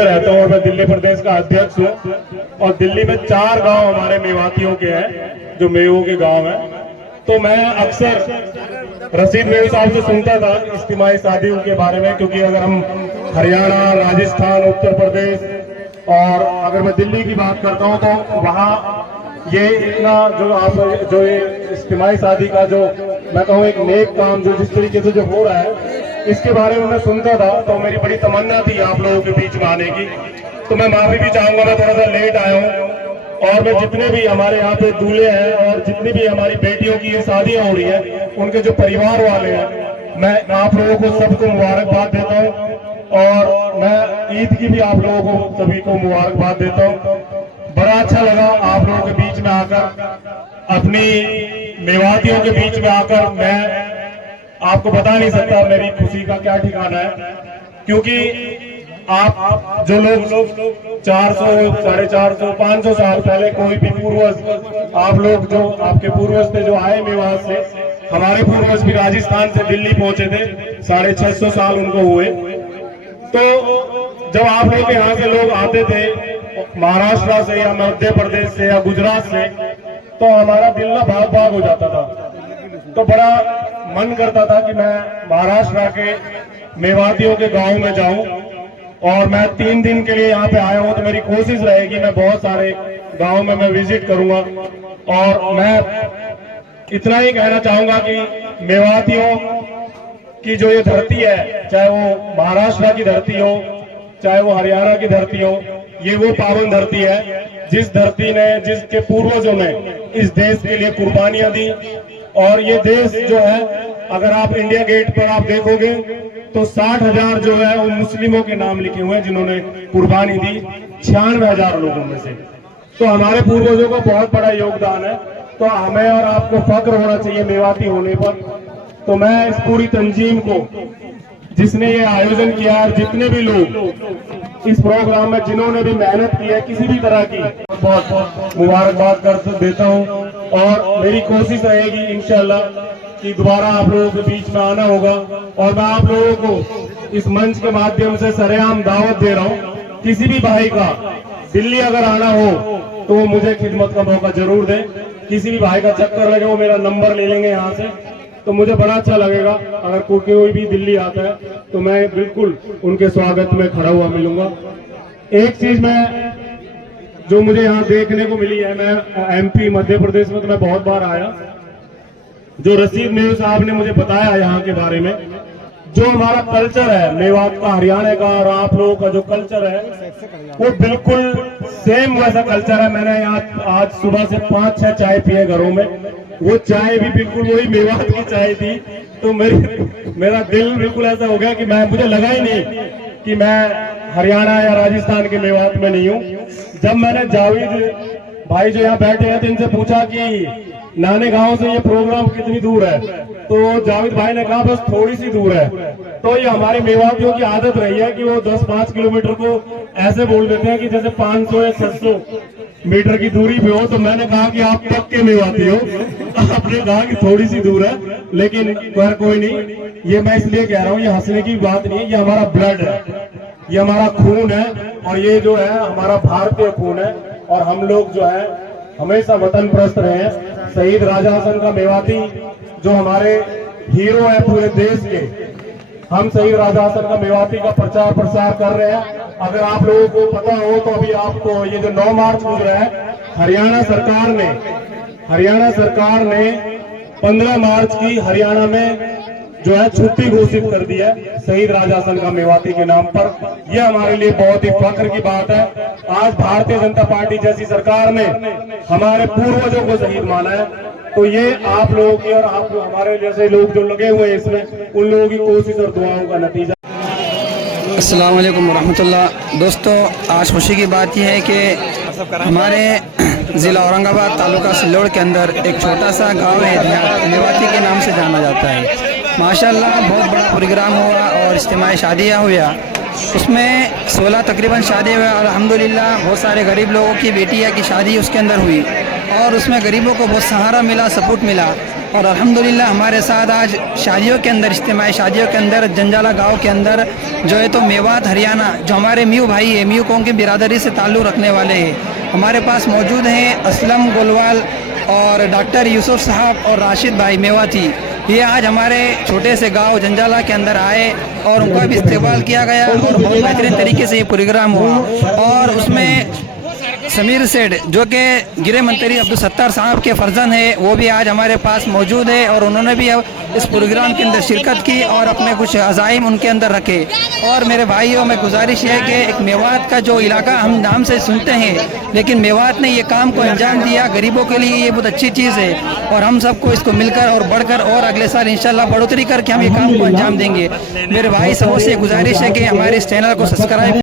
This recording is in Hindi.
में रहता हूँ और मैं दिल्ली प्रदेश का अध्यक्ष हूँ। और दिल्ली में 4 गांव हमारे मेवातियों के हैं जो मेवों के गांव हैं। तो मैं अक्सर रशीद मेव साहब से सुनता था इज्तिमाई शादियों के बारे में, क्योंकि अगर हम हरियाणा, राजस्थान, उत्तर प्रदेश और अगर मैं दिल्ली की बात करता हूँ तो वहाँ ये इतना जो ये इज्तिमाई शादी का जो मैं कहूँ एक नेक काम जो जिस तरीके से जो हो रहा है, इसके बारे में मैं सुनता था। तो मेरी बड़ी तमन्ना थी आप लोगों के बीच में आने की। तो मैं माफी भी चाहूंगा, मैं थोड़ा सा लेट आया हूँ। और मैं जितने भी हमारे यहाँ पे दूल्हे हैं और जितनी भी हमारी बेटियों की ये शादियां हो रही है, उनके जो परिवार वाले हैं, मैं आप लोगों को सबको मुबारकबाद देता हूँ। और मैं ईद की भी आप लोगों को सभी को मुबारकबाद देता हूँ। बड़ा अच्छा लगा आप लोगों के बीच में आकर, अपनी मेवातियों के बीच में आकर। मैं आपको बता नहीं सकता मेरी खुशी का क्या ठिकाना है, क्योंकि आप जो लोग 400, 450, 500 साल पहले कोई भी पूर्वज, आप लोग जो आपके पूर्वज थे जो आए मेवात से, हमारे पूर्वज भी राजस्थान से दिल्ली पहुंचे थे, 650 साल उनको हुए। तो जब आप लोग यहाँ से लोग आते थे महाराष्ट्र से या मध्य प्रदेश से या गुजरात से, तो हमारा दिल ना भाग भाग हो जाता था। तो बड़ा मन करता था कि मैं महाराष्ट्र के मेवातियों के गांव में जाऊं। और मैं 3 दिन के लिए यहाँ पे आया हूं, तो मेरी कोशिश रहेगी मैं बहुत सारे गांव में मैं विजिट करूंगा। और मैं इतना ही कहना चाहूंगा कि मेवातियों की जो ये धरती है, चाहे वो महाराष्ट्र की धरती हो, चाहे वो हरियाणा की धरती हो, ये वो पावन धरती है जिस धरती ने, जिसके पूर्वजों ने इस देश के लिए कुर्बानियां दी। और ये देश जो है, अगर आप इंडिया गेट पर आप देखोगे तो 60,000 जो है वो मुस्लिमों के नाम लिखे हुए हैं जिन्होंने कुर्बानी दी, 96,000 लोगों में से। तो हमारे पूर्वजों का बहुत बड़ा योगदान है। तो हमें और आपको फख्र होना चाहिए मेवाती होने पर। तो मैं इस पूरी तंजीम को, जिसने ये आयोजन किया है, जितने भी लोग इस प्रोग्राम में जिन्होंने भी मेहनत की है किसी भी तरह की, बहुत बहुत मुबारकबाद कर देता हूँ। और मेरी कोशिश रहेगी इंशाल्लाह कि दोबारा आप लोगों के बीच में आना होगा। और मैं आप लोगों को इस मंच के माध्यम से सरेआम दावत दे रहा हूँ, किसी भी भाई का दिल्ली अगर आना हो तो वो मुझे खिदमत का मौका जरूर दें। किसी भी भाई का चक्कर लगे वो मेरा नंबर ले लेंगे यहाँ से, तो मुझे बड़ा अच्छा लगेगा। अगर कोई भी दिल्ली आता है तो मैं बिल्कुल उनके स्वागत में खड़ा हुआ मिलूंगा। एक चीज मैं जो मुझे यहाँ देखने को मिली है, मैं एमपी मध्य प्रदेश में तो मैं बहुत बार आया, जो रशीद मेव साहब ने मुझे बताया यहाँ के बारे में, जो हमारा कल्चर है मेवात का, हरियाणा का, और आप लोगों का जो कल्चर है वो बिल्कुल सेम वैसा कल्चर है। मैंने यहाँ आज सुबह से 5-6 चाय पिए घरों में, वो चाय भी बिल्कुल वही मेवात की चाय थी। तो मेरा दिल बिल्कुल ऐसा हो गया कि मुझे लगा ही नहीं कि मैं हरियाणा या राजस्थान के मेवात में नहीं हूँ। जब मैंने जावेद भाई जो यहाँ बैठे हैं इनसे पूछा कि नाने गांव से ये प्रोग्राम कितनी दूर है, तो जावेद भाई ने कहा बस थोड़ी सी दूर है। तो ये हमारे मेवातियों की आदत रही है कि वो 10-5 किलोमीटर को ऐसे बोल देते हैं कि जैसे 500 या 600 मीटर की दूरी पे हो। तो मैंने कहा कि आप पक्के मेवाती हो। आपने कहा कि थोड़ी सी दूर है, लेकिन कोई नहीं, ये मैं इसलिए कह रहा हूँ, ये हंसने की बात नहीं है, ये हमारा ब्लड है, ये हमारा खून है। और ये जो है हमारा भारतीय खून है। और हम लोग जो है हमेशा वतन प्रस्त रहे हैं। शहीद राजा हसन का मेवाती जो हमारे हीरो है पूरे देश के, हम शहीद राजा हसन का मेवाती का प्रचार प्रसार कर रहे हैं। अगर आप लोगों को पता हो तो अभी आपको ये जो 9 मार्च गुजरा है, हरियाणा सरकार ने 15 मार्च की हरियाणा में जो है छुट्टी घोषित कर दी है शहीद राजा हसन का मेवाती के नाम पर। यह हमारे लिए बहुत ही फख्र की बात है। आज भारतीय जनता पार्टी जैसी सरकार ने हमारे पूर्वजों को शहीद माना है। तो ये आप लोगों की और आप हमारे जैसे लोग जो लगे हुए हैं इसमें, उन लोगों की कोशिश और दुआओं का नतीजा। अस्सलाम वालेकुम रहमतुल्लाह। दोस्तों, आज खुशी की बात यह है कि हमारे ज़िला औरंगाबाद तालुका सिल्लोड़ के अंदर एक छोटा सा गांव है जहाँ मेवाती के नाम से जाना जाता है। माशाल्लाह बहुत बड़ा प्रोग्राम हुआ और इज्तिमाई शादियाँ हुआ। उसमें 16 तकरीबन शादी हुआ। अल्हम्दुलिल्लाह बहुत सारे गरीब लोगों की बेटियाँ की शादी उसके अंदर हुई और उसमें गरीबों को बहुत सहारा मिला, सपोर्ट मिला। और अल्हम्दुलिल्लाह हमारे साथ आज शादियों के अंदर, इज्तिमाई शादियों के अंदर जंजाला गांव के अंदर जो है तो मेवात हरियाणा, जो हमारे म्यू भाई है, म्यू कौम की बिरादरी से ताल्लुक़ रखने वाले हैं, हमारे पास मौजूद हैं असलम गोलवाल और डॉक्टर यूसुफ साहब और राशिद भाई मेवाती। ये आज हमारे छोटे से गांव जंजाला के अंदर आए और उनका भी इस्तेमाल किया गया और बहुत बेहतरीन तरीके से ये प्रोग्राम हुआ। और उसमें समीर सेठ जो कि गृह मंत्री अब्दुल सत्तार साहब के फर्जंद है, वो भी आज हमारे पास मौजूद है और उन्होंने भी अब इस प्रोग्राम के अंदर शिरकत की और अपने कुछ अज़ाइम उनके अंदर रखे। और मेरे भाइयों में गुजारिश है कि एक मेवात का जो इलाका हम नाम से सुनते हैं, लेकिन मेवात ने ये काम को अंजाम दिया गरीबों के लिए, ये बहुत अच्छी चीज़ है और हम सबको इसको मिलकर और बढ़कर और अगले साल इंशाल्लाह बढ़ोतरी करके हम ये काम को अंजाम देंगे। मेरे भाई सबों से गुजारिश है कि हमारे इस चैनल को सब्सक्राइब